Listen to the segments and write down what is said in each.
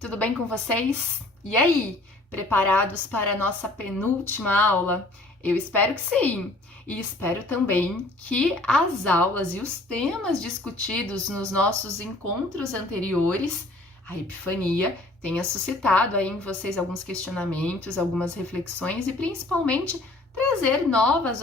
tudo bem com vocês? E aí, preparados para a nossa penúltima aula? Eu espero que sim! E espero também que as aulas e os temas discutidos nos nossos encontros anteriores, a Epifania, tenha suscitado aí em vocês alguns questionamentos, algumas reflexões e principalmente trazer novas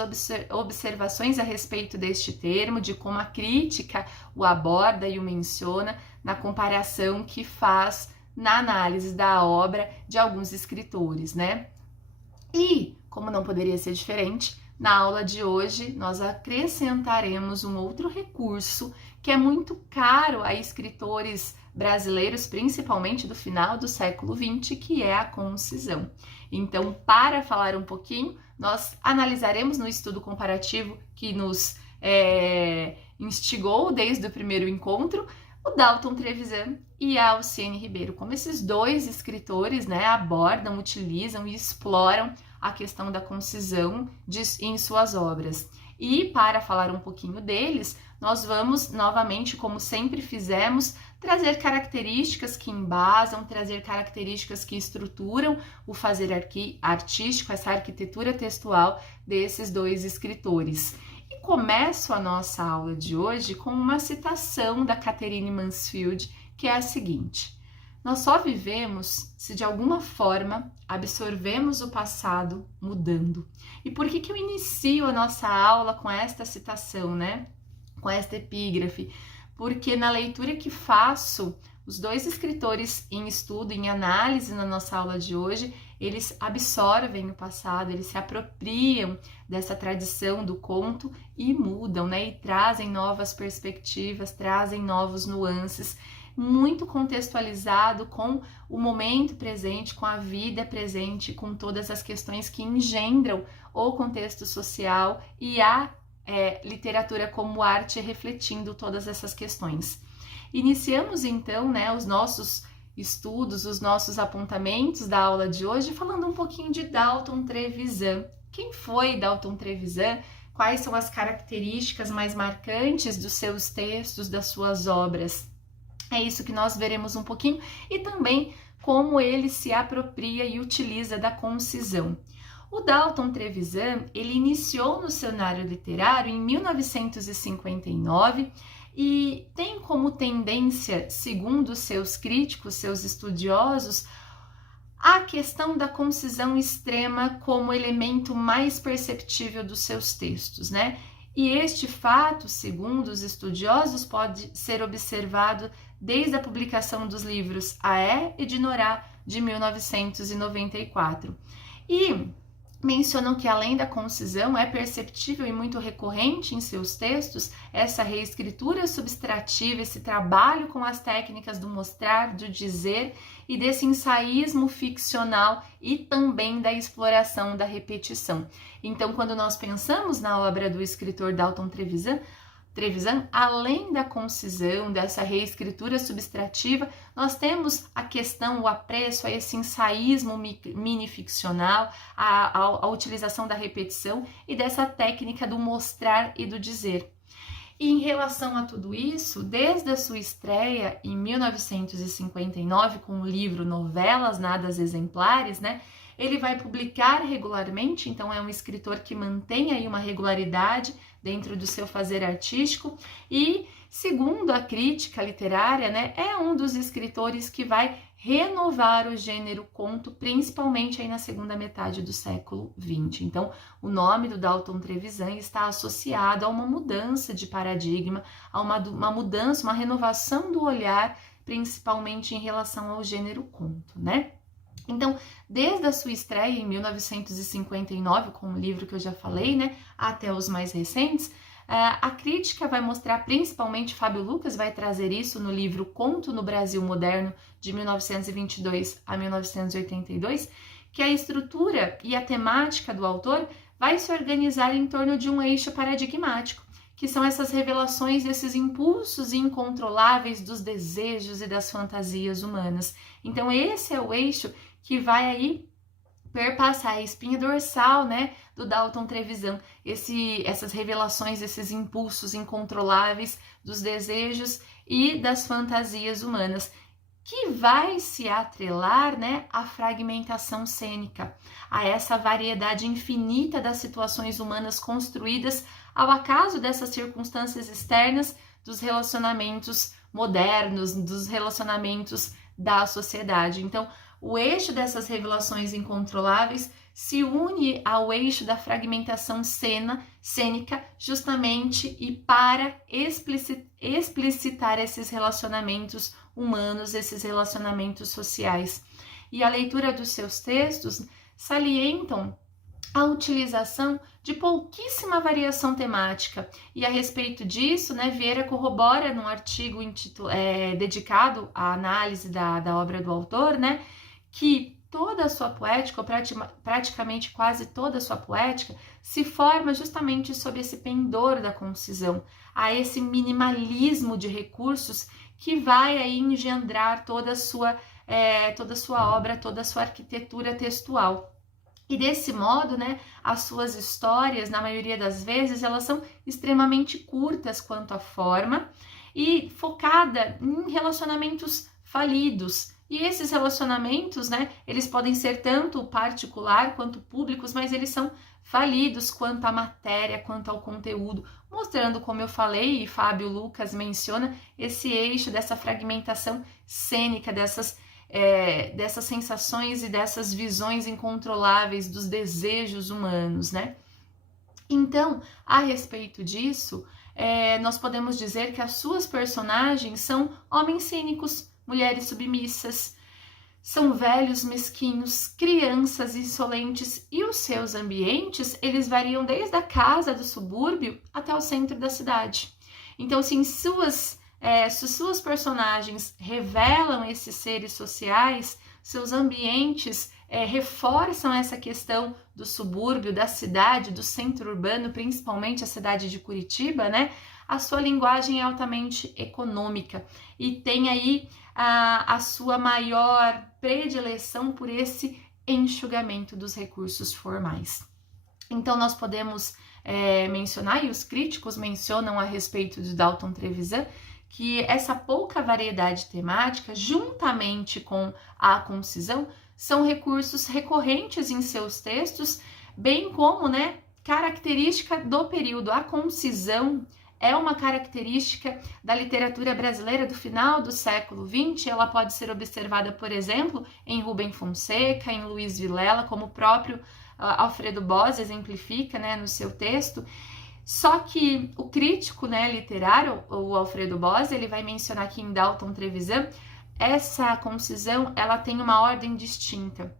observações a respeito deste termo, de como a crítica o aborda e o menciona na comparação que faz na análise da obra de alguns escritores, né? E, como não poderia ser diferente, na aula de hoje nós acrescentaremos um outro recurso que é muito caro a escritores brasileiros, principalmente do final do século XX, que é a concisão. Então, para falar um pouquinho, nós analisaremos no estudo comparativo que nos instigou desde o primeiro encontro, o Dalton Trevisan e a Alciene Ribeiro, como esses dois escritores, né, abordam, utilizam e exploram a questão da concisão em suas obras. E para falar um pouquinho deles, nós vamos novamente, como sempre fizemos, trazer características que embasam, trazer características que estruturam o fazer artístico, essa arquitetura textual desses dois escritores. E começo a nossa aula de hoje com uma citação da Catherine Mansfield, que é a seguinte: nós só vivemos se de alguma forma absorvemos o passado mudando. E por que eu inicio a nossa aula com esta citação, né? Com esta epígrafe? Porque na leitura que faço, os dois escritores em estudo, em análise na nossa aula de hoje, eles absorvem o passado, eles se apropriam dessa tradição do conto e mudam, né? E trazem novas perspectivas, trazem novos nuances, muito contextualizado com o momento presente, com a vida presente, com todas as questões que engendram o contexto social e a literatura como arte refletindo todas essas questões. Iniciamos então, né, os nossos estudos, os nossos apontamentos da aula de hoje, falando um pouquinho de Dalton Trevisan. Quem foi Dalton Trevisan? Quais são as características mais marcantes dos seus textos, das suas obras? É isso que nós veremos um pouquinho e também como ele se apropria e utiliza da concisão. O Dalton Trevisan, ele iniciou no cenário literário em 1959 e tem como tendência, segundo seus críticos, seus estudiosos, a questão da concisão extrema como elemento mais perceptível dos seus textos, né? E este fato, segundo os estudiosos, pode ser observado desde a publicação dos livros Aé e de Norá, de 1994. E mencionam que, além da concisão, é perceptível e muito recorrente em seus textos essa reescritura substrativa, esse trabalho com as técnicas do mostrar, do dizer e desse ensaísmo ficcional e também da exploração da repetição. Então, quando nós pensamos na obra do escritor Dalton Trevisan, além da concisão, dessa reescritura substrativa, nós temos a questão, o apreço a esse ensaísmo mini-ficcional, a utilização da repetição e dessa técnica do mostrar e do dizer. E em relação a tudo isso, desde a sua estreia em 1959 com o livro Novelas Nada Exemplares, né? Ele vai publicar regularmente, então é um escritor que mantém aí uma regularidade dentro do seu fazer artístico e, segundo a crítica literária, né, é um dos escritores que vai renovar o gênero conto, principalmente aí na segunda metade do século XX. Então, o nome do Dalton Trevisan está associado a uma mudança de paradigma, a uma mudança, uma renovação do olhar, principalmente em relação ao gênero conto, né? Então, desde a sua estreia em 1959, com o livro que eu já falei, né, até os mais recentes, a crítica vai mostrar, principalmente Fábio Lucas vai trazer isso no livro Conto no Brasil Moderno, de 1922 a 1982, que a estrutura e a temática do autor vai se organizar em torno de um eixo paradigmático, que são essas revelações desses impulsos incontroláveis dos desejos e das fantasias humanas. Então, esse é o eixo que vai aí perpassar a espinha dorsal, né, do Dalton Trevisan, essas revelações, esses impulsos incontroláveis dos desejos e das fantasias humanas, que vai se atrelar, né, à fragmentação cênica, a essa variedade infinita das situações humanas construídas ao acaso dessas circunstâncias externas dos relacionamentos modernos, dos relacionamentos da sociedade. Então, o eixo dessas revelações incontroláveis se une ao eixo da fragmentação cênica, justamente e para explicitar esses relacionamentos humanos, esses relacionamentos sociais. E a leitura dos seus textos salientam a utilização de pouquíssima variação temática. E a respeito disso, né, Vieira corrobora num artigo dedicado à análise da obra do autor, né, que toda a sua poética, ou praticamente quase toda a sua poética, se forma justamente sob esse pendor da concisão, a esse minimalismo de recursos que vai aí engendrar toda a sua obra, toda a sua arquitetura textual. E desse modo, né, as suas histórias, na maioria das vezes, elas são extremamente curtas quanto à forma e focada em relacionamentos falidos. E esses relacionamentos, né, eles podem ser tanto particular quanto públicos, mas eles são falidos quanto à matéria, quanto ao conteúdo, mostrando, como eu falei, e Fábio Lucas menciona, esse eixo dessa fragmentação cênica, dessas sensações e dessas visões incontroláveis dos desejos humanos, né? Então, a respeito disso, nós podemos dizer que as suas personagens são homens cínicos, mulheres submissas, são velhos mesquinhos, crianças insolentes, e os seus ambientes, eles variam desde a casa do subúrbio até o centro da cidade. Então, se suas personagens revelam esses seres sociais, seus ambientes reforçam essa questão do subúrbio, da cidade, do centro urbano, principalmente a cidade de Curitiba, né? A sua linguagem é altamente econômica e tem aí a sua maior predileção por esse enxugamento dos recursos formais. Então, nós podemos mencionar, e os críticos mencionam a respeito de Dalton Trevisan, que essa pouca variedade temática, juntamente com a concisão, são recursos recorrentes em seus textos, bem como, né, característica do período. A concisão é uma característica da literatura brasileira do final do século XX. Ela pode ser observada, por exemplo, em Rubem Fonseca, em Luiz Vilela, como o próprio Alfredo Bós exemplifica, né, no seu texto. Só que o crítico, né, literário, o Alfredo Bós, ele vai mencionar aqui em Dalton Trevisan, essa concisão, ela tem uma ordem distinta,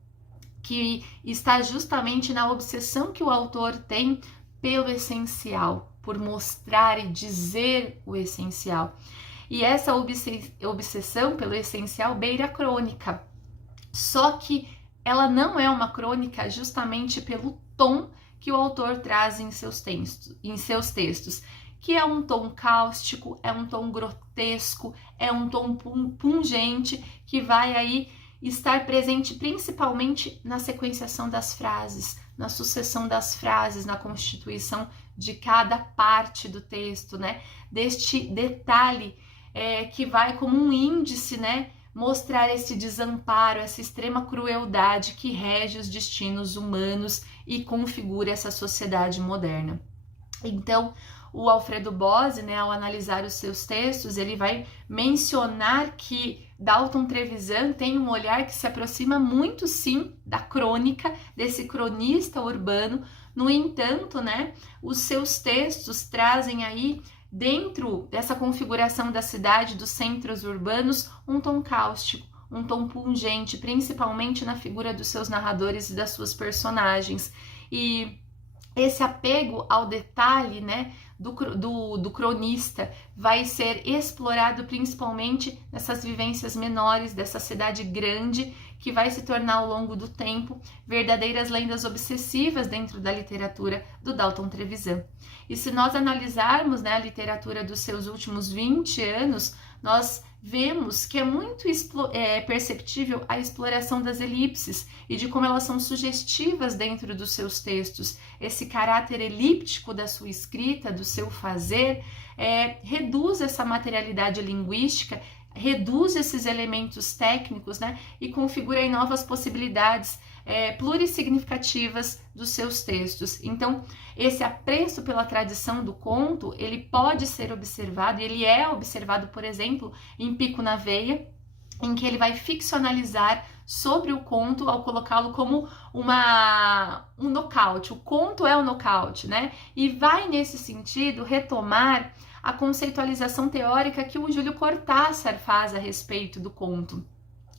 que está justamente na obsessão que o autor tem pelo essencial, por mostrar e dizer o essencial. E essa obsessão pelo essencial beira a crônica, só que ela não é uma crônica justamente pelo tom que o autor traz em seus textos, que é um tom cáustico, é um tom grotesco, é um tom pungente, que vai aí estar presente principalmente na sequenciação das frases, na sucessão das frases, na constituição de cada parte do texto, né? Deste detalhe que vai como um índice, né? Mostrar esse desamparo, essa extrema crueldade que rege os destinos humanos e configura essa sociedade moderna. Então, o Alfredo Bós, né, ao analisar os seus textos, ele vai mencionar que Dalton Trevisan tem um olhar que se aproxima muito, sim, da crônica, desse cronista urbano. No entanto, né, os seus textos trazem aí, dentro dessa configuração da cidade, dos centros urbanos, um tom cáustico, um tom pungente, principalmente na figura dos seus narradores e das suas personagens. E esse apego ao detalhe, né, do cronista vai ser explorado principalmente nessas vivências menores dessa cidade grande, que vai se tornar ao longo do tempo verdadeiras lendas obsessivas dentro da literatura do Dalton Trevisan. E se nós analisarmos, né, a literatura dos seus últimos 20 anos, nós vemos que é muito perceptível a exploração das elipses e de como elas são sugestivas dentro dos seus textos. Esse caráter elíptico da sua escrita, do seu fazer, reduz essa materialidade linguística, reduz esses elementos técnicos, né, e configura aí novas possibilidades plurissignificativas dos seus textos. Então, esse apreço pela tradição do conto, ele pode ser observado, ele é observado, por exemplo, em Pico na Veia, em que ele vai ficcionalizar sobre o conto ao colocá-lo como um nocaute. O conto é o nocaute, né? E vai, nesse sentido, retomar a conceitualização teórica que o Júlio Cortázar faz a respeito do conto.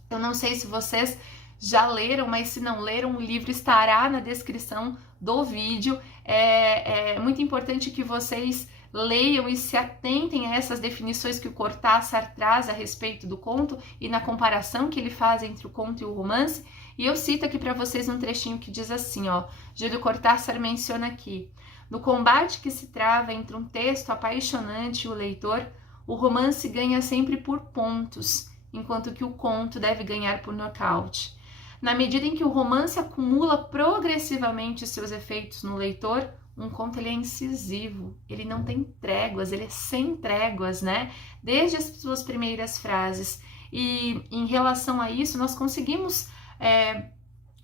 Eu não sei se vocês já leram, mas se não leram, o livro estará na descrição do vídeo. É muito importante que vocês leiam e se atentem a essas definições que o Cortázar traz a respeito do conto e na comparação que ele faz entre o conto e o romance. E eu cito aqui para vocês um trechinho que diz assim, ó, Júlio Cortázar menciona aqui: no combate que se trava entre um texto apaixonante e o leitor, o romance ganha sempre por pontos, enquanto que o conto deve ganhar por nocaute. Na medida em que o romance acumula progressivamente seus efeitos no leitor, um conto ele é incisivo, ele não tem tréguas, ele é sem tréguas, né? Desde as suas primeiras frases. E em relação a isso, nós conseguimos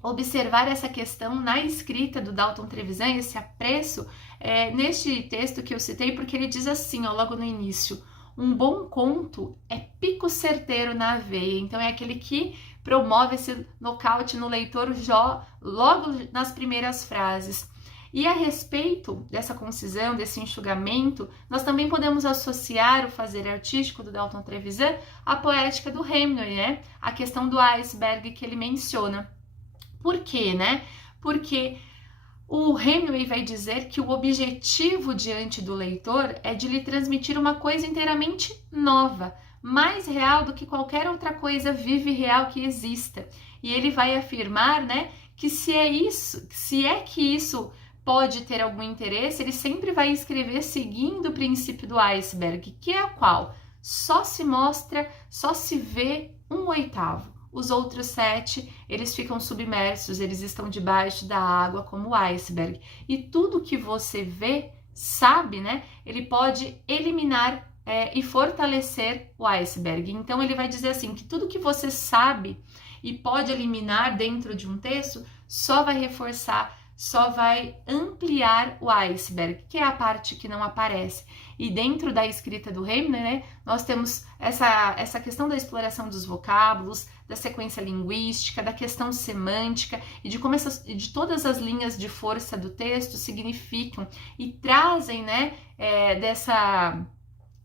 observar essa questão na escrita do Dalton Trevisan, esse apreço, neste texto que eu citei, porque ele diz assim, ó, logo no início: um bom conto é pico certeiro na veia. Então é aquele que promove esse nocaute no leitor logo nas primeiras frases. E a respeito dessa concisão, desse enxugamento, nós também podemos associar o fazer artístico do Dalton Trevisan à poética do Hemingway, né? A questão do iceberg que ele menciona. Por quê, né? Porque o Hemingway vai dizer que o objetivo diante do leitor é de lhe transmitir uma coisa inteiramente nova, mais real do que qualquer outra coisa viva e real que exista. E ele vai afirmar, né, que se é que isso pode ter algum interesse, ele sempre vai escrever seguindo o princípio do iceberg, que é o qual só se mostra, só se vê 1/8. Os outros 7, eles ficam submersos, eles estão debaixo da água como o iceberg. E tudo que você vê, sabe, né, ele pode eliminar e fortalecer o iceberg. Então ele vai dizer assim, que tudo que você sabe e pode eliminar dentro de um texto, só vai reforçar, só vai ampliar o iceberg, que é a parte que não aparece. E dentro da escrita do Hemingway, né, nós temos essa questão da exploração dos vocábulos, da sequência linguística, da questão semântica e de como de todas as linhas de força do texto significam e trazem, né,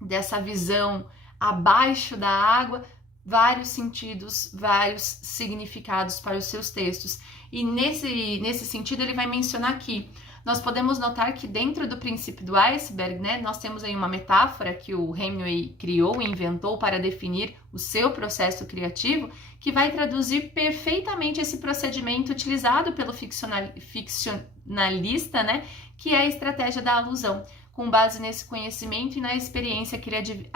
dessa visão abaixo da água, vários sentidos, vários significados para os seus textos. E nesse sentido ele vai mencionar aqui, nós podemos notar que dentro do princípio do iceberg, né, nós temos aí uma metáfora que o Hemingway criou e inventou para definir o seu processo criativo, que vai traduzir perfeitamente esse procedimento utilizado pelo ficcionalista, né, que é a estratégia da alusão, com base nesse conhecimento e na experiência que ele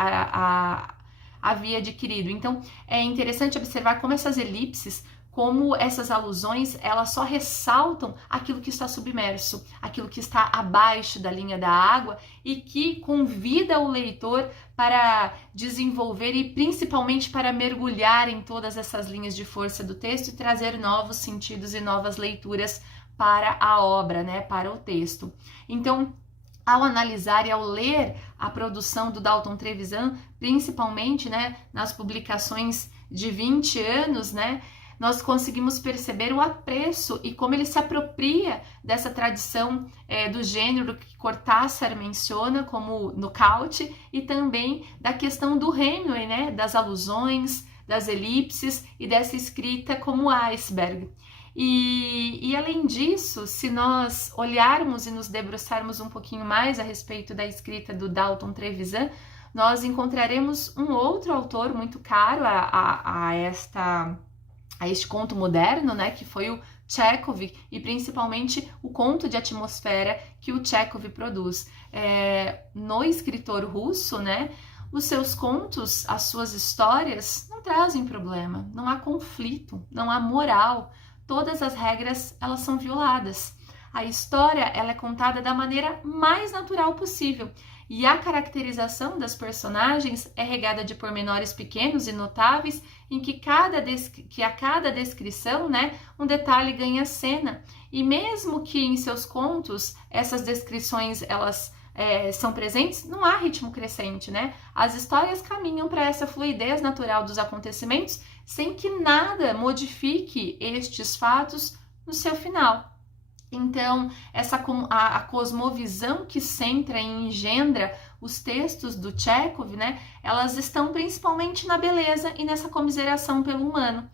havia adquirido. Então, é interessante observar como essas elipses, como essas alusões, elas só ressaltam aquilo que está submerso, aquilo que está abaixo da linha da água e que convida o leitor para desenvolver e principalmente para mergulhar em todas essas linhas de força do texto e trazer novos sentidos e novas leituras para a obra, né, para o texto. Então, ao analisar e ao ler a produção do Dalton Trevisan, principalmente, né, nas publicações de 20 anos, né, nós conseguimos perceber o apreço e como ele se apropria dessa tradição do gênero que Cortázar menciona como nocaute e também da questão do Hemingway, né, das alusões, das elipses e dessa escrita como iceberg. E além disso, se nós olharmos e nos debruçarmos um pouquinho mais a respeito da escrita do Dalton Trevisan, nós encontraremos um outro autor muito caro a este conto moderno, né, que foi o Chekhov, e principalmente o conto de atmosfera que o Chekhov produz. No escritor russo, né, os seus contos, as suas histórias não trazem problema, não há conflito, não há moral, todas as regras elas são violadas. A história ela é contada da maneira mais natural possível. E a caracterização das personagens é regada de pormenores pequenos e notáveis, em que a cada descrição, né, um detalhe ganha cena. E mesmo que em seus contos essas descrições elas são presentes, não há ritmo crescente, né? As histórias caminham para essa fluidez natural dos acontecimentos, sem que nada modifique estes fatos no seu final. Então, a cosmovisão que centra e engendra os textos do Tchekov, né, elas estão principalmente na beleza e nessa comiseração pelo humano,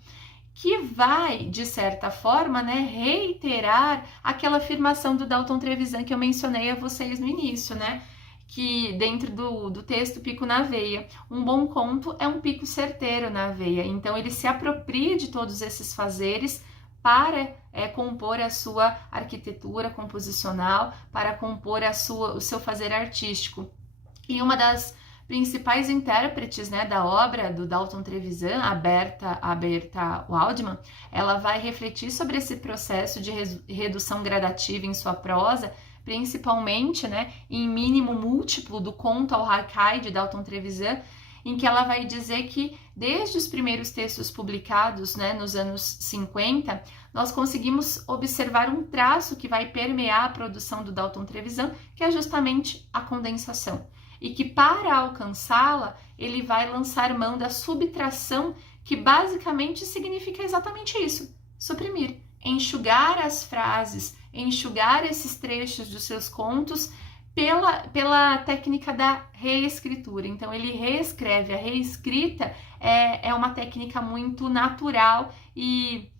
que vai, de certa forma, né, reiterar aquela afirmação do Dalton Trevisan que eu mencionei a vocês no início, né, que dentro do texto Pico na Veia, um bom conto é um pico certeiro na veia. Então, ele se apropria de todos esses fazeres para compor a sua arquitetura composicional, para compor o seu fazer artístico. E uma das principais intérpretes, né, da obra do Dalton Trevisan, a Berta Waldman, ela vai refletir sobre esse processo de redução gradativa em sua prosa, principalmente, né, em mínimo múltiplo do conto ao haikai de Dalton Trevisan, em que ela vai dizer que desde os primeiros textos publicados, né, nos anos 50, nós conseguimos observar um traço que vai permear a produção do Dalton Trevisan, que é justamente a condensação. E que para alcançá-la, ele vai lançar mão da subtração, que basicamente significa exatamente isso, suprimir, enxugar as frases, enxugar esses trechos dos seus contos pela técnica da reescritura. Então, ele reescreve. A reescrita é uma técnica muito natural e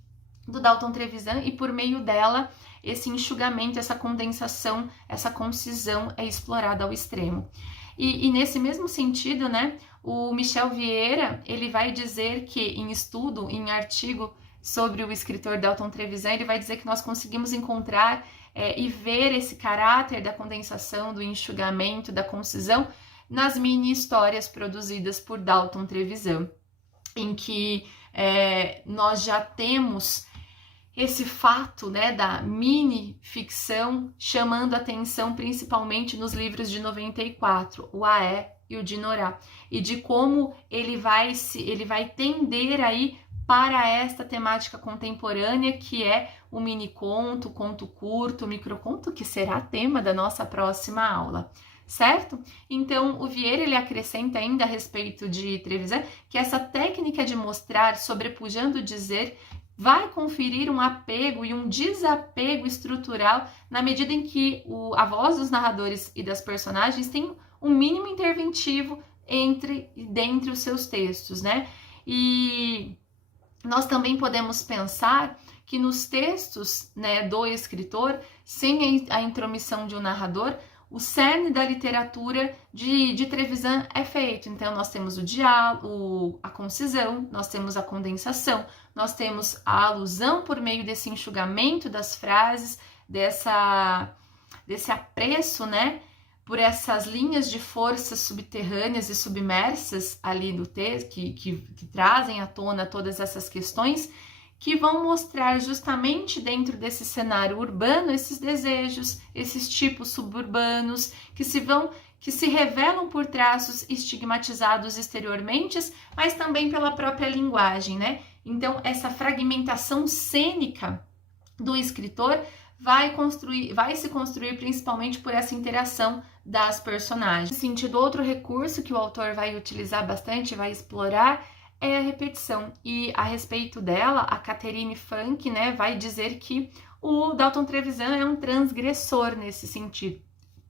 do Dalton Trevisan, e por meio dela, esse enxugamento, essa condensação, essa concisão é explorada ao extremo. E nesse mesmo sentido, né, o Michel Vieira, ele vai dizer que em estudo, em artigo sobre o escritor Dalton Trevisan, ele vai dizer que nós conseguimos encontrar e ver esse caráter da condensação, do enxugamento, da concisão nas mini-histórias produzidas por Dalton Trevisan, em que nós já temos esse fato, né, da mini-ficção chamando atenção principalmente nos livros de 94, o Aé e o Dinorah, e de como ele vai tender aí para esta temática contemporânea, que é o mini-conto, o conto curto, o microconto, que será tema da nossa próxima aula, certo? Então, o Vieira, ele acrescenta ainda a respeito de Trevisan, que essa técnica de mostrar, sobrepujando o dizer, vai conferir um apego e um desapego estrutural na medida em que a voz dos narradores e das personagens tem um mínimo interventivo dentre os seus textos, né? E nós também podemos pensar que nos textos, né, do escritor, sem a intromissão de um narrador, o cerne da literatura de Trevisan é feito. Então, nós temos o diálogo, a concisão, nós temos a condensação, nós temos a alusão por meio desse enxugamento das frases, desse apreço, né, por essas linhas de forças subterrâneas e submersas ali do texto, que trazem à tona todas essas questões, que vão mostrar justamente dentro desse cenário urbano esses desejos, esses tipos suburbanos que se revelam por traços estigmatizados exteriormente, mas também pela própria linguagem, né? Então, essa fragmentação cênica do escritor vai se construir principalmente por essa interação das personagens. Nesse sentido, outro recurso que o autor vai utilizar bastante, vai explorar, é a repetição. E a respeito dela, a Catherine Funk, né, vai dizer que o Dalton Trevisan é um transgressor nesse sentido.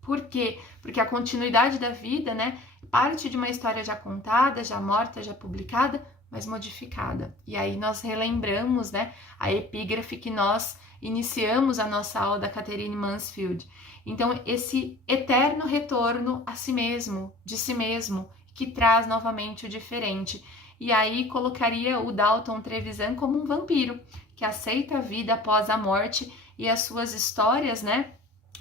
Por quê? Porque a continuidade da vida, né, parte de uma história já contada, já morta, já publicada, mas modificada. E aí nós relembramos, né, a epígrafe que nós iniciamos a nossa aula da Catherine Mansfield. Então, esse eterno retorno a si mesmo, de si mesmo, que traz novamente o diferente. E aí colocaria o Dalton Trevisan como um vampiro, que aceita a vida após a morte e as suas histórias, né,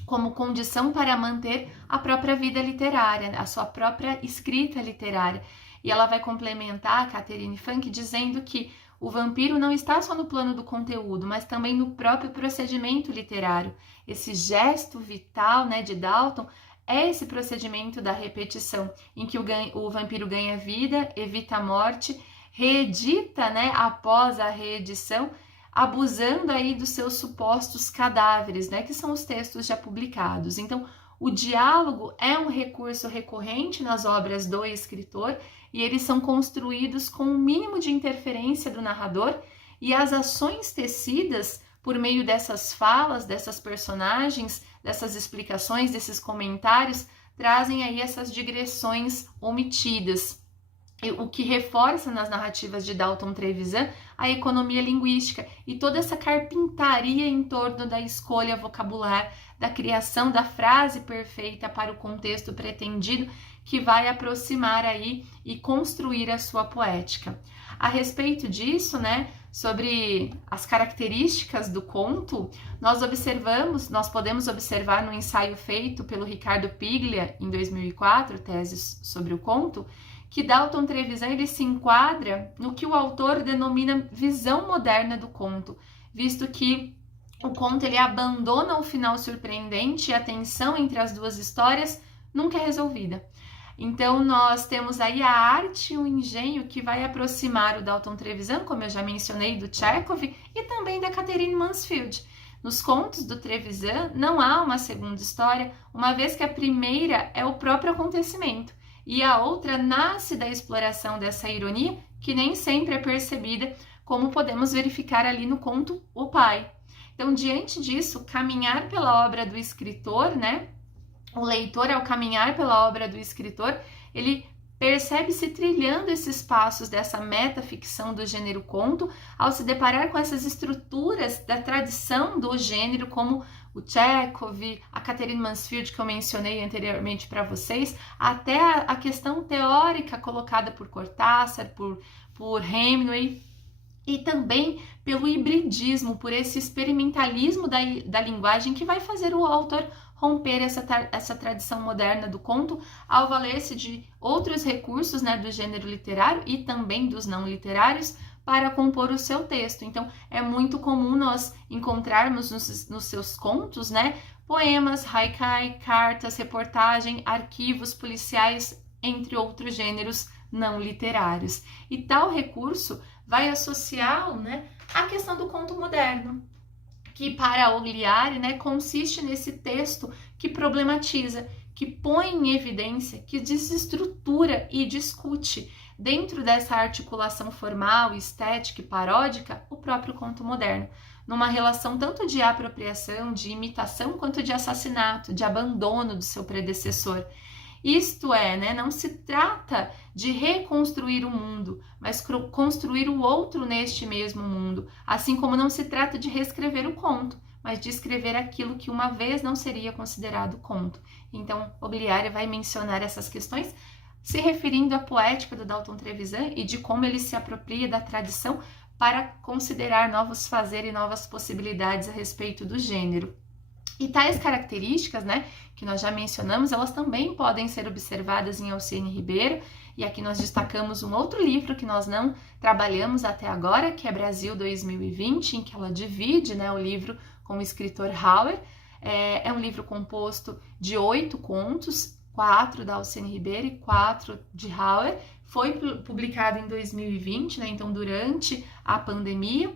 como condição para manter a própria vida literária, a sua própria escrita literária. E ela vai complementar a Catherine Funk dizendo que o vampiro não está só no plano do conteúdo, mas também no próprio procedimento literário. Esse gesto vital, né, de Dalton é esse procedimento da repetição, em que o vampiro ganha vida, evita a morte, reedita, né, após a reedição, abusando aí dos seus supostos cadáveres, né, que são os textos já publicados. Então, o diálogo é um recurso recorrente nas obras do escritor e eles são construídos com o mínimo de interferência do narrador, e as ações tecidas por meio dessas falas, dessas personagens, dessas explicações, desses comentários, trazem aí essas digressões omitidas, o que reforça nas narrativas de Dalton Trevisan a economia linguística e toda essa carpintaria em torno da escolha vocabular, da criação da frase perfeita para o contexto pretendido, que vai aproximar aí e construir a sua poética. A respeito disso, né, sobre as características do conto, nós podemos observar no ensaio feito pelo Ricardo Piglia em 2004, Teses sobre o Conto, que Dalton Trevisan ele se enquadra no que o autor denomina visão moderna do conto, visto que o conto ele abandona o final surpreendente e a tensão entre as duas histórias nunca é resolvida. Então, nós temos aí a arte e o engenho que vai aproximar o Dalton Trevisan, como eu já mencionei, do Chekhov e também da Catherine Mansfield. Nos contos do Trevisan não há uma segunda história, uma vez que a primeira é o próprio acontecimento e a outra nasce da exploração dessa ironia, que nem sempre é percebida, como podemos verificar ali no conto O Pai. Então, diante disso, caminhar pela obra do escritor, né? O leitor, ao caminhar pela obra do escritor, ele percebe-se trilhando esses passos dessa metaficção do gênero conto, ao se deparar com essas estruturas da tradição do gênero, como o Chekhov, a Catherine Mansfield, que eu mencionei anteriormente para vocês, até a questão teórica colocada por Cortázar, por Hemingway, e também pelo hibridismo, por esse experimentalismo da linguagem que vai fazer o autor romper essa tradição moderna do conto ao valer-se de outros recursos, né, do gênero literário e também dos não literários para compor o seu texto. Então, é muito comum nós encontrarmos nos seus contos, né, poemas, haikai, cartas, reportagem, arquivos policiais, entre outros gêneros não literários. E tal recurso vai associar, né, a questão do conto moderno, que para Ogliari, né, consiste nesse texto que problematiza, que põe em evidência, que desestrutura e discute dentro dessa articulação formal, estética e paródica o próprio conto moderno, numa relação tanto de apropriação, de imitação, quanto de assassinato, de abandono do seu predecessor. Isto é, né, não se trata de reconstruir o mundo, mas construir o outro neste mesmo mundo, assim como não se trata de reescrever o conto, mas de escrever aquilo que uma vez não seria considerado conto. Então, Ogliari vai mencionar essas questões, se referindo à poética do Dalton Trevisan e de como ele se apropria da tradição para considerar novos fazeres e novas possibilidades a respeito do gênero. E tais características, né, que nós já mencionamos, elas também podem ser observadas em Alciene Ribeiro, e aqui nós destacamos um outro livro que nós não trabalhamos até agora, que é Brasil 2020, em que ela divide, né, o livro com o escritor Hauer. É um livro composto de 8 contos, 4 da Alciene Ribeiro e 4 de Hauer. Foi publicado em 2020, né, então durante a pandemia,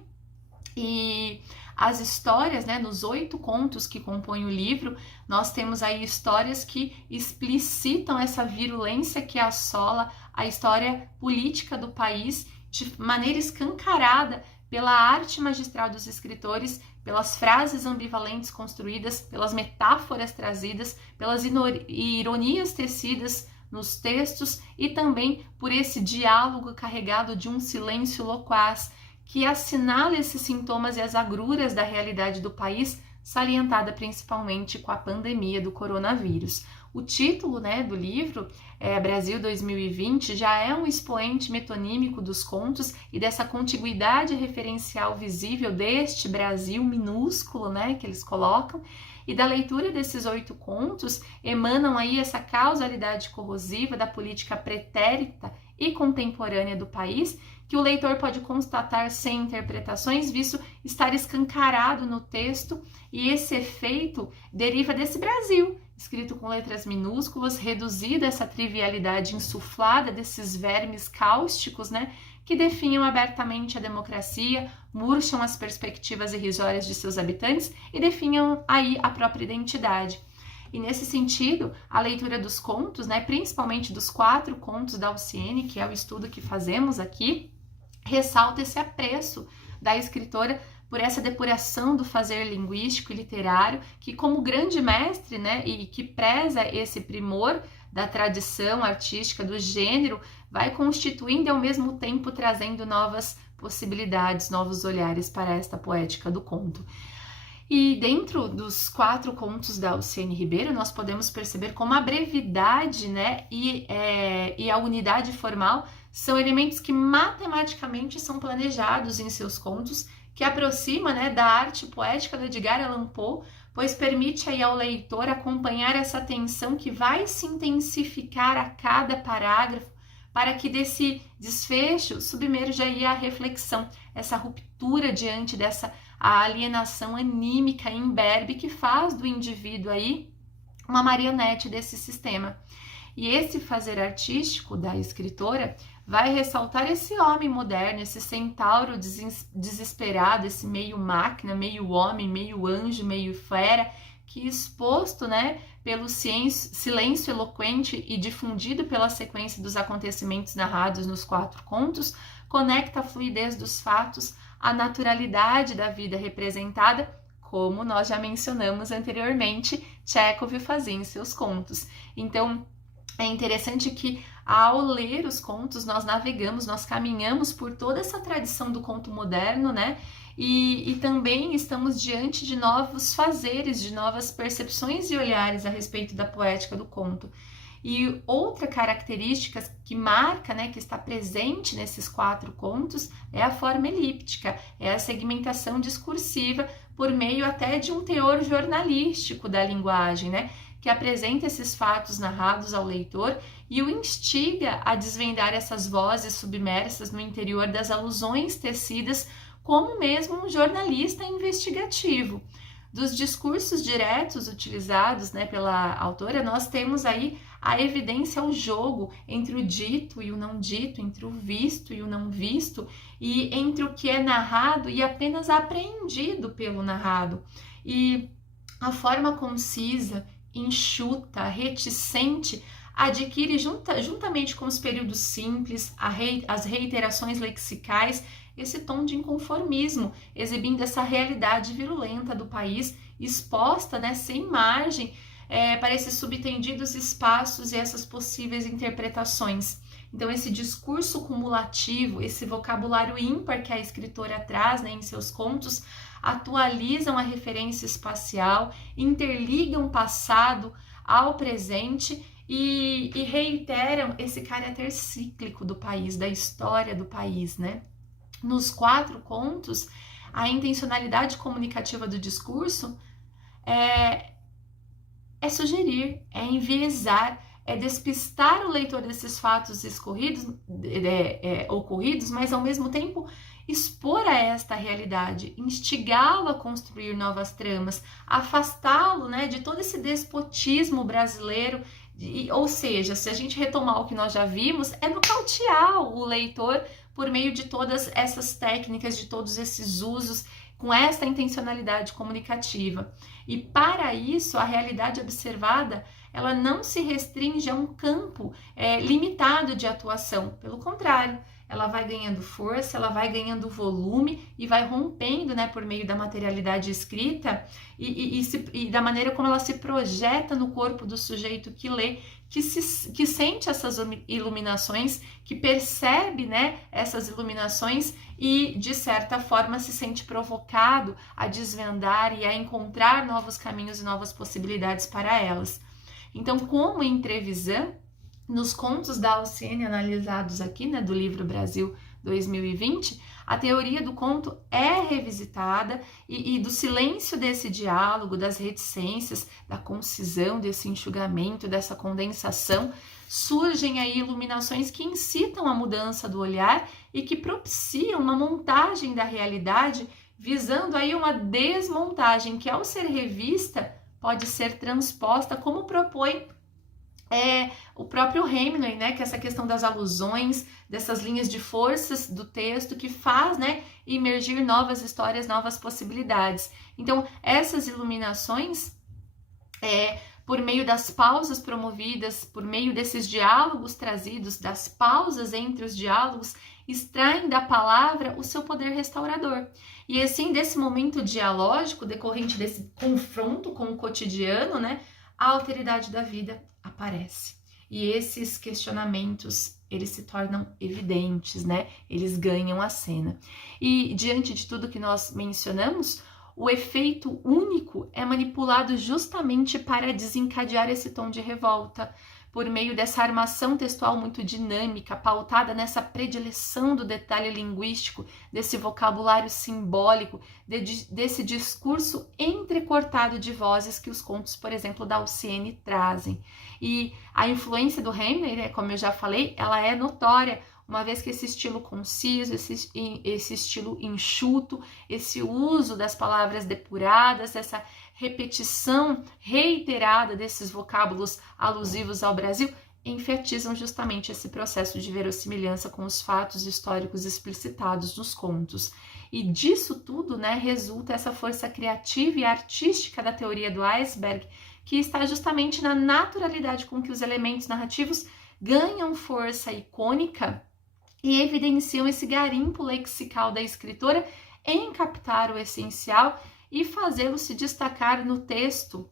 e as histórias, né, nos 8 contos que compõem o livro, nós temos aí histórias que explicitam essa virulência que assola a história política do país de maneira escancarada pela arte magistral dos escritores, pelas frases ambivalentes construídas, pelas metáforas trazidas, pelas ironias tecidas nos textos e também por esse diálogo carregado de um silêncio loquaz que assinala esses sintomas e as agruras da realidade do país, salientada principalmente com a pandemia do coronavírus. O título, né, do livro, Brasil 2020, já é um expoente metonímico dos contos e dessa contiguidade referencial visível deste Brasil minúsculo, né, que eles colocam, e da leitura desses 8 contos emanam aí essa causalidade corrosiva da política pretérita e contemporânea do país, que o leitor pode constatar sem interpretações, visto estar escancarado no texto, e esse efeito deriva desse Brasil, escrito com letras minúsculas, reduzida essa trivialidade insuflada desses vermes cáusticos, né, que definham abertamente a democracia, murcham as perspectivas irrisórias de seus habitantes e definham aí a própria identidade. E nesse sentido, a leitura dos contos, né, principalmente dos 4 contos da Alciene, que é o estudo que fazemos aqui, ressalta esse apreço da escritora por essa depuração do fazer linguístico e literário, que como grande mestre, né, e que preza esse primor da tradição artística do gênero, vai constituindo e ao mesmo tempo trazendo novas possibilidades, novos olhares para esta poética do conto. E dentro dos 4 contos da Alciene Ribeiro, nós podemos perceber como a brevidade, né, e a unidade formal são elementos que matematicamente são planejados em seus contos, que aproxima, né, da arte poética do Edgar Allan Poe, pois permite aí ao leitor acompanhar essa tensão que vai se intensificar a cada parágrafo, para que desse desfecho submerja aí a reflexão, essa ruptura diante dessa alienação anímica e imberbe que faz do indivíduo aí uma marionete desse sistema. E esse fazer artístico da escritora vai ressaltar esse homem moderno, esse centauro desesperado, esse meio máquina, meio homem, meio anjo, meio fera, que exposto, né, pelo silêncio eloquente e difundido pela sequência dos acontecimentos narrados nos 4 contos, conecta a fluidez dos fatos à naturalidade da vida representada, como nós já mencionamos anteriormente, Tchekhov fazia em seus contos. Então, é interessante que ao ler os contos, nós navegamos, nós caminhamos por toda essa tradição do conto moderno, né? E também estamos diante de novos fazeres, de novas percepções e olhares a respeito da poética do conto. E outra característica que marca, né, que está presente nesses 4 contos, é a forma elíptica, é a segmentação discursiva por meio até de um teor jornalístico da linguagem, né, que apresenta esses fatos narrados ao leitor e o instiga a desvendar essas vozes submersas no interior das alusões tecidas como mesmo um jornalista investigativo. Dos discursos diretos utilizados, né, pela autora, nós temos aí a evidência, o jogo entre o dito e o não dito, entre o visto e o não visto, e entre o que é narrado e apenas apreendido pelo narrado. E a forma concisa, enxuta, reticente, adquire juntamente com os períodos simples, as reiterações lexicais, esse tom de inconformismo, exibindo essa realidade virulenta do país, exposta, né, sem margem para esses subtendidos espaços e essas possíveis interpretações. Então, esse discurso cumulativo, esse vocabulário ímpar que a escritora traz, né, em seus contos, atualizam a referência espacial, interligam o passado ao presente e reiteram esse caráter cíclico do país, da história do país, né? Nos 4 contos, a intencionalidade comunicativa do discurso é sugerir, é enviesar, é despistar o leitor desses fatos ocorridos, mas ao mesmo tempo expor a esta realidade, instigá-lo a construir novas tramas, afastá-lo, né, de todo esse despotismo brasileiro. Ou seja, se a gente retomar o que nós já vimos, é nocautear o leitor por meio de todas essas técnicas, de todos esses usos, com essa intencionalidade comunicativa. E para isso, a realidade observada, ela não se restringe a um campo limitado de atuação. Pelo contrário, ela vai ganhando força, ela vai ganhando volume e vai rompendo, né, por meio da materialidade escrita e da maneira como ela se projeta no corpo do sujeito que lê, que sente essas iluminações, que percebe, né, essas iluminações e, de certa forma, se sente provocado a desvendar e a encontrar novos caminhos e novas possibilidades para elas. Então, como em Trevisan, nos contos da Alciene analisados aqui, né, do livro Brasil 2020, a teoria do conto é revisitada e do silêncio desse diálogo, das reticências, da concisão, desse enxugamento, dessa condensação, surgem aí iluminações que incitam a mudança do olhar e que propiciam uma montagem da realidade, visando aí uma desmontagem que, ao ser revista, pode ser transposta, como propõe o próprio Hemingway, né, que é essa questão das alusões, dessas linhas de forças do texto que faz, né, emergir novas histórias, novas possibilidades. Então, essas iluminações, por meio das pausas promovidas, por meio desses diálogos trazidos, das pausas entre os diálogos, extraem da palavra o seu poder restaurador. E assim, desse momento dialógico, decorrente desse confronto com o cotidiano, né, a alteridade da vida aparece. E esses questionamentos, eles se tornam evidentes, né? Eles ganham a cena. E diante de tudo que nós mencionamos, o efeito único é manipulado justamente para desencadear esse tom de revolta, por meio dessa armação textual muito dinâmica, pautada nessa predileção do detalhe linguístico, desse vocabulário simbólico, desse discurso entrecortado de vozes que os contos, por exemplo, da Alcione trazem. E a influência do Hemingway, né, como eu já falei, ela é notória, uma vez que esse estilo conciso, esse estilo enxuto, esse uso das palavras depuradas, essa repetição reiterada desses vocábulos alusivos ao Brasil, enfatizam justamente esse processo de verossimilhança com os fatos históricos explicitados nos contos. E disso tudo, né, resulta essa força criativa e artística da teoria do iceberg, que está justamente na naturalidade com que os elementos narrativos ganham força icônica e evidenciam esse garimpo lexical da escritora em captar o essencial e fazê-lo se destacar no texto,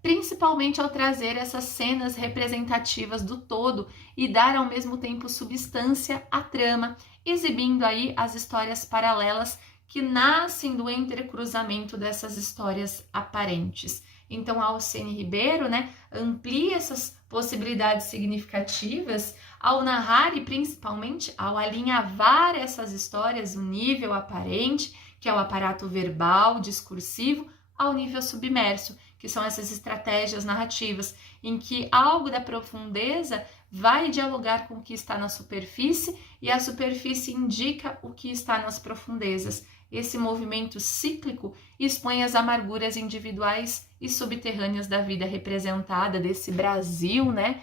principalmente ao trazer essas cenas representativas do todo e dar ao mesmo tempo substância à trama, exibindo aí as histórias paralelas que nascem do entrecruzamento dessas histórias aparentes. Então, a Alcione Ribeiro, né, amplia essas possibilidades significativas ao narrar e principalmente ao alinhavar essas histórias no nível aparente, que é o aparato verbal, discursivo, ao nível submerso, que são essas estratégias narrativas, em que algo da profundeza vai dialogar com o que está na superfície e a superfície indica o que está nas profundezas. Esse movimento cíclico expõe as amarguras individuais e subterrâneas da vida representada, desse Brasil, né,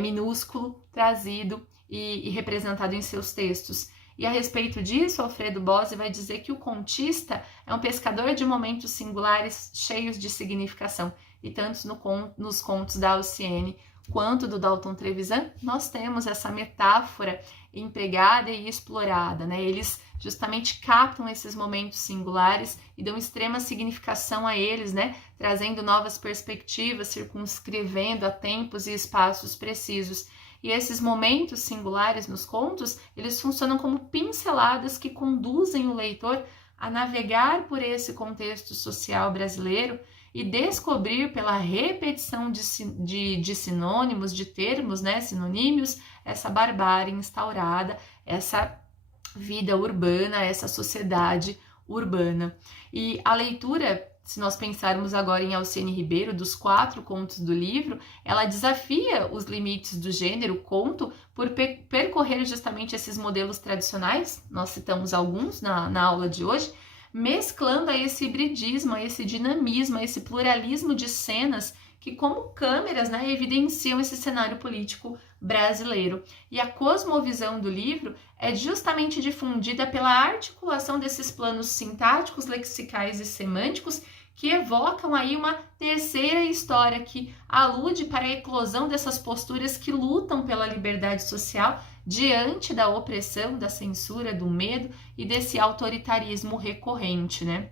minúsculo, trazido e representado em seus textos. E a respeito disso, Alfredo Bossi vai dizer que o contista é um pescador de momentos singulares cheios de significação. E tanto nos contos da Alcione quanto do Dalton Trevisan, nós temos essa metáfora empregada e explorada, né? Eles justamente captam esses momentos singulares e dão extrema significação a eles, né? Trazendo novas perspectivas, circunscrevendo a tempos e espaços precisos. E esses momentos singulares nos contos, eles funcionam como pinceladas que conduzem o leitor a navegar por esse contexto social brasileiro e descobrir pela repetição de sinônimos, de termos, né, sinonímios, essa barbárie instaurada, essa vida urbana, essa sociedade urbana. E a leitura, se nós pensarmos agora em Alcione Ribeiro, dos 4 contos do livro, ela desafia os limites do gênero conto por percorrer justamente esses modelos tradicionais, nós citamos alguns na aula de hoje, mesclando a esse hibridismo, a esse dinamismo, a esse pluralismo de cenas que, como câmeras, né, evidenciam esse cenário político brasileiro. E a cosmovisão do livro é justamente difundida pela articulação desses planos sintáticos, lexicais e semânticos que evocam aí uma terceira história que alude para a eclosão dessas posturas que lutam pela liberdade social diante da opressão, da censura, do medo e desse autoritarismo recorrente, né?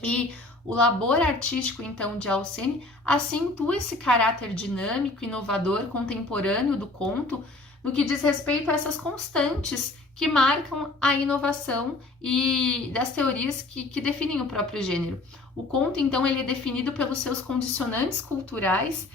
E o labor artístico, então, de Alcione acentua esse caráter dinâmico, inovador, contemporâneo do conto, no que diz respeito a essas constantes que marcam a inovação e das teorias que definem o próprio gênero. O conto, então, ele é definido pelos seus condicionantes culturais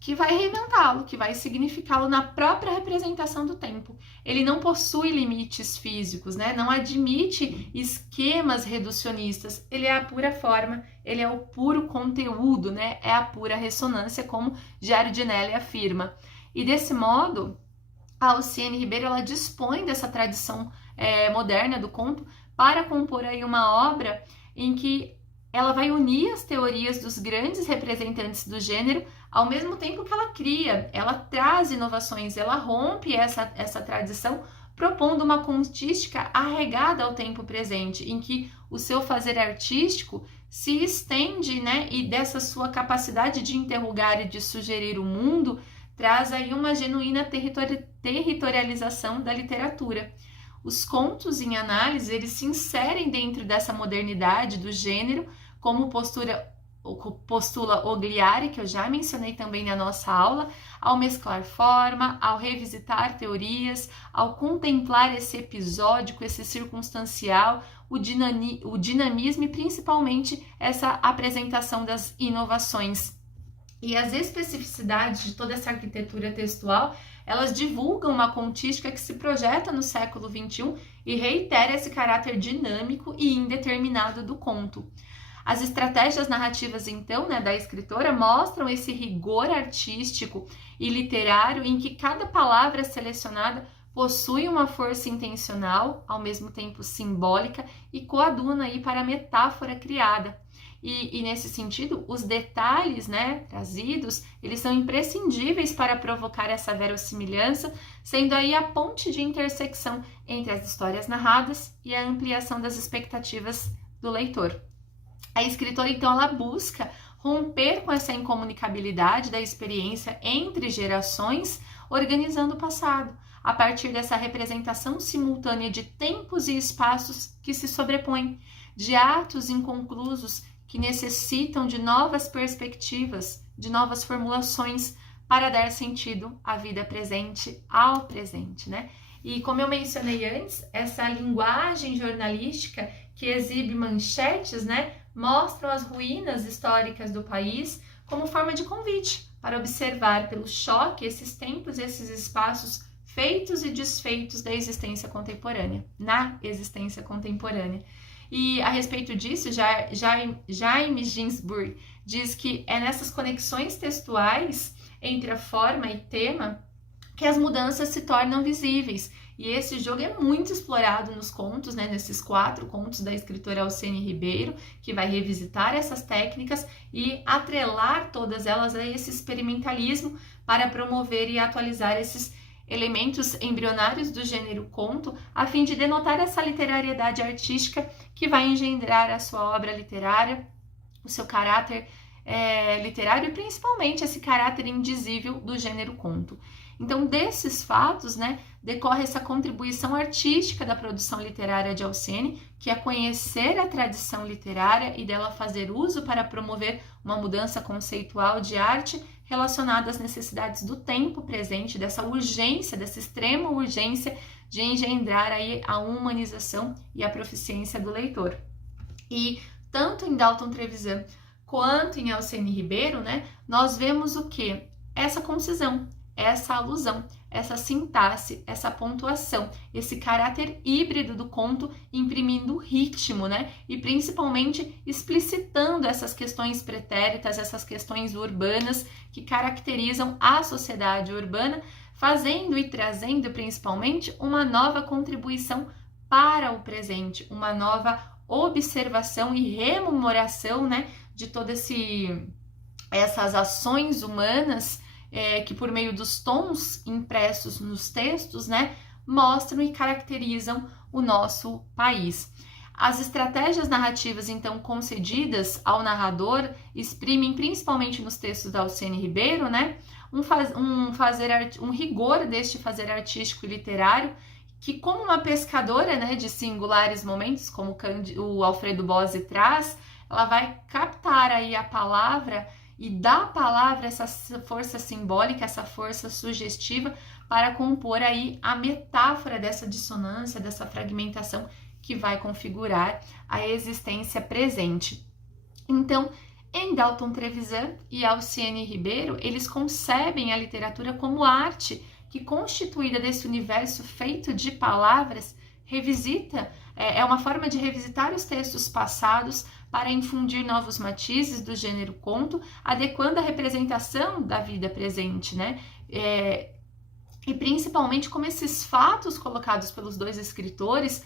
que vai reinventá-lo, que vai significá-lo na própria representação do tempo. Ele não possui limites físicos, né? Não admite esquemas reducionistas. Ele é a pura forma, ele é o puro conteúdo, né? É a pura ressonância, como Giardinelli afirma. E desse modo, a Alciene Ribeiro ela dispõe dessa tradição moderna do conto para compor aí uma obra em que ela vai unir as teorias dos grandes representantes do gênero, ao mesmo tempo que ela cria, ela traz inovações, ela rompe essa tradição, propondo uma contística arraigada ao tempo presente, em que o seu fazer artístico se estende, né, e dessa sua capacidade de interrogar e de sugerir o mundo, traz aí uma genuína territorialização da literatura. Os contos em análise, eles se inserem dentro dessa modernidade do gênero, como postula Ogliari, que eu já mencionei também na nossa aula, ao mesclar forma, ao revisitar teorias, ao contemplar esse episódico, esse circunstancial, o dinamismo e principalmente essa apresentação das inovações. E as especificidades de toda essa arquitetura textual, elas divulgam uma contística que se projeta no século XXI e reitera esse caráter dinâmico e indeterminado do conto. As estratégias narrativas, então, né, da escritora mostram esse rigor artístico e literário em que cada palavra selecionada possui uma força intencional, ao mesmo tempo simbólica, e coaduna aí para a metáfora criada. E nesse sentido, os detalhes, né, trazidos, eles são imprescindíveis para provocar essa verossimilhança, sendo aí a ponte de intersecção entre as histórias narradas e a ampliação das expectativas do leitor. A escritora, então, ela busca romper com essa incomunicabilidade da experiência entre gerações, organizando o passado, a partir dessa representação simultânea de tempos e espaços que se sobrepõem, de atos inconclusos que necessitam de novas perspectivas, de novas formulações para dar sentido à vida presente, ao presente, né? E como eu mencionei antes, essa linguagem jornalística que exibe manchetes, né, mostram as ruínas históricas do país como forma de convite para observar pelo choque esses tempos e esses espaços feitos e desfeitos da existência contemporânea, na existência contemporânea. E a respeito disso, Jaime Ginsburg diz que é nessas conexões textuais entre a forma e tema que as mudanças se tornam visíveis. E esse jogo é muito explorado nos contos, né, nesses 4 contos da escritora Alciene Ribeiro, que vai revisitar essas técnicas e atrelar todas elas a esse experimentalismo para promover e atualizar esses elementos embrionários do gênero conto, a fim de denotar essa literariedade artística que vai engendrar a sua obra literária, o seu caráter literário e principalmente esse caráter indizível do gênero conto. Então, desses fatos, né, decorre essa contribuição artística da produção literária de Alciene, que é conhecer a tradição literária e dela fazer uso para promover uma mudança conceitual de arte relacionada às necessidades do tempo presente, dessa urgência, dessa extrema urgência de engendrar aí a humanização e a proficiência do leitor. E tanto em Dalton Trevisan quanto em Alciene Ribeiro, né, nós vemos o quê? Essa concisão, essa alusão, essa sintaxe, essa pontuação, esse caráter híbrido do conto imprimindo ritmo, né? E principalmente explicitando essas questões pretéritas, essas questões urbanas que caracterizam a sociedade urbana, fazendo e trazendo principalmente uma nova contribuição para o presente, uma nova observação e rememoração, né, de todas essas ações humanas que por meio dos tons impressos nos textos, né, mostram e caracterizam o nosso país. As estratégias narrativas, então, concedidas ao narrador exprimem, principalmente nos textos da Alciene Ribeiro, né, um rigor deste fazer artístico e literário, que como uma pescadora, né, de singulares momentos, como o Alfredo Bose traz, ela vai captar aí a palavra e dá à palavra essa força simbólica, essa força sugestiva para compor aí a metáfora dessa dissonância, dessa fragmentação que vai configurar a existência presente. Então, Em Dalton Trevisan e Alciene Ribeiro, eles concebem a literatura como arte que, constituída desse universo feito de palavras, revisita, é uma forma de revisitar os textos passados para infundir novos matizes do gênero conto, adequando a representação da vida presente, né? E principalmente como esses fatos colocados pelos dois escritores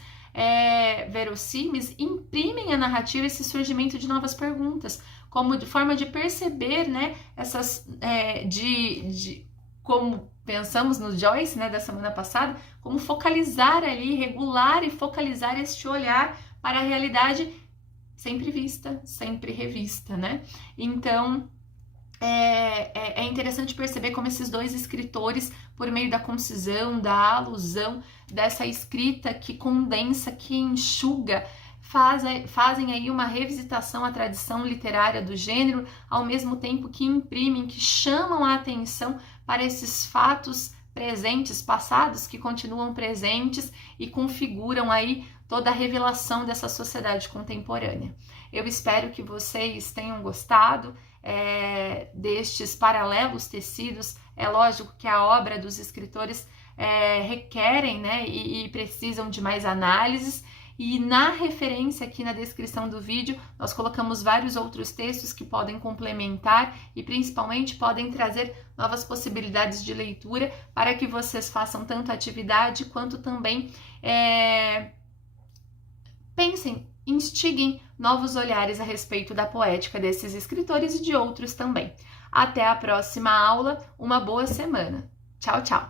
verossímeis imprimem à narrativa esse surgimento de novas perguntas, como de forma de perceber, né, essas como pensamos no Joyce, né, da semana passada, como focalizar ali, regular e focalizar este olhar para a realidade sempre vista, sempre revista, né? Então, é interessante perceber como esses dois escritores, por meio da concisão, da alusão, dessa escrita que condensa, que enxuga, fazem aí uma revisitação à tradição literária do gênero, ao mesmo tempo que imprimem, que chamam a atenção para esses fatos presentes, passados, que continuam presentes e configuram aí toda a revelação dessa sociedade contemporânea. Eu espero que vocês tenham gostado destes paralelos tecidos. É lógico que a obra dos escritores requerem, né, e precisam de mais análises, e na referência aqui na descrição do vídeo nós colocamos vários outros textos que podem complementar e principalmente podem trazer novas possibilidades de leitura para que vocês façam tanto atividade quanto também pensem, instiguem novos olhares a respeito da poética desses escritores e de outros também. Até a próxima aula, uma boa semana. Tchau, tchau!